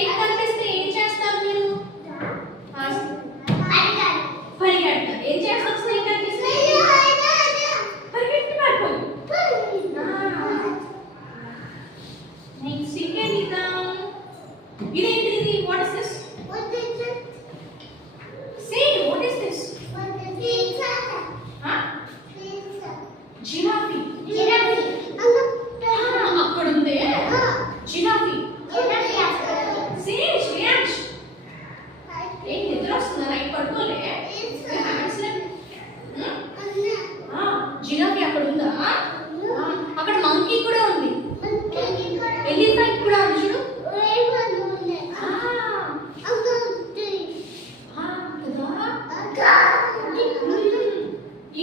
స్నేక్ కనిపిస్తే ఏం చేస్తారు మీరు? పరిగెడతారు. ఏం చేస్తారు స్నేక్ కనిపిస్తే? పరిగెత్తి పడుకోండి. నెక్స్ట్ ఇంకేంటిద్దాం? ఇదేంటిది? What is this? Say what is this? Giraffe. అక్కడ ఉంది జిరాఫీ. సే శ్రేయాంష్ ఏం నిద్ర వస్తుందా? నైట్ పడుకోలే? జిరాఫీ అక్కడ ఉందా? అక్కడ మంకీ కూడా ఉంది. ఎలిఫెంట్ కూడా ఉంది చూడు.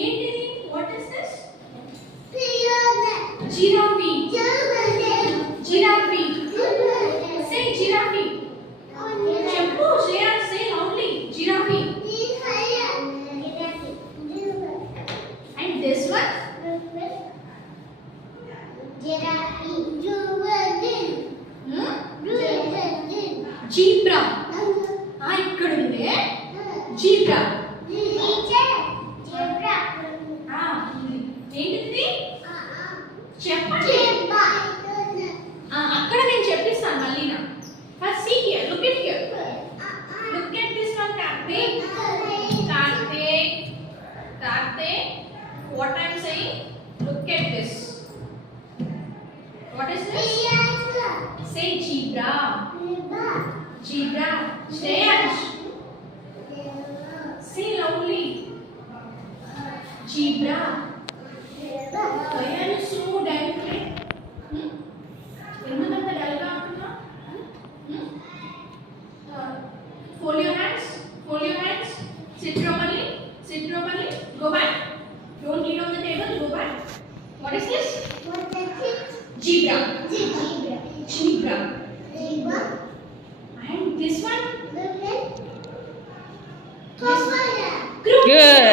ఏంటిది? What is this? Giraffe. Giraffe. Say giraffe. చెప్పు Shreyansh, say loudly. Giraffe. And this one? Zebra. ఇక్కడ ఉంది జీబ్రా. ఏంటిది? చెప్పండి. అక్కడ నేను చెప్పిస్తాను మళ్ళీ. First see here, look at here, look at this one. Karthik, Karthik, Karthik, what I am saying, look at this. What is this? Say zebra. Zebra. Shreyansh, say loudly. Zebra. Why are you so dull today? ఎందుకంత డల్గా ఉంటున్నా? Fold your hands. Fold your hands. Sit properly. Sit properly. Go back. Don't lean on the table. Go back. What is this? Zebra. Zebra. And this one? Good.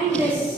And this.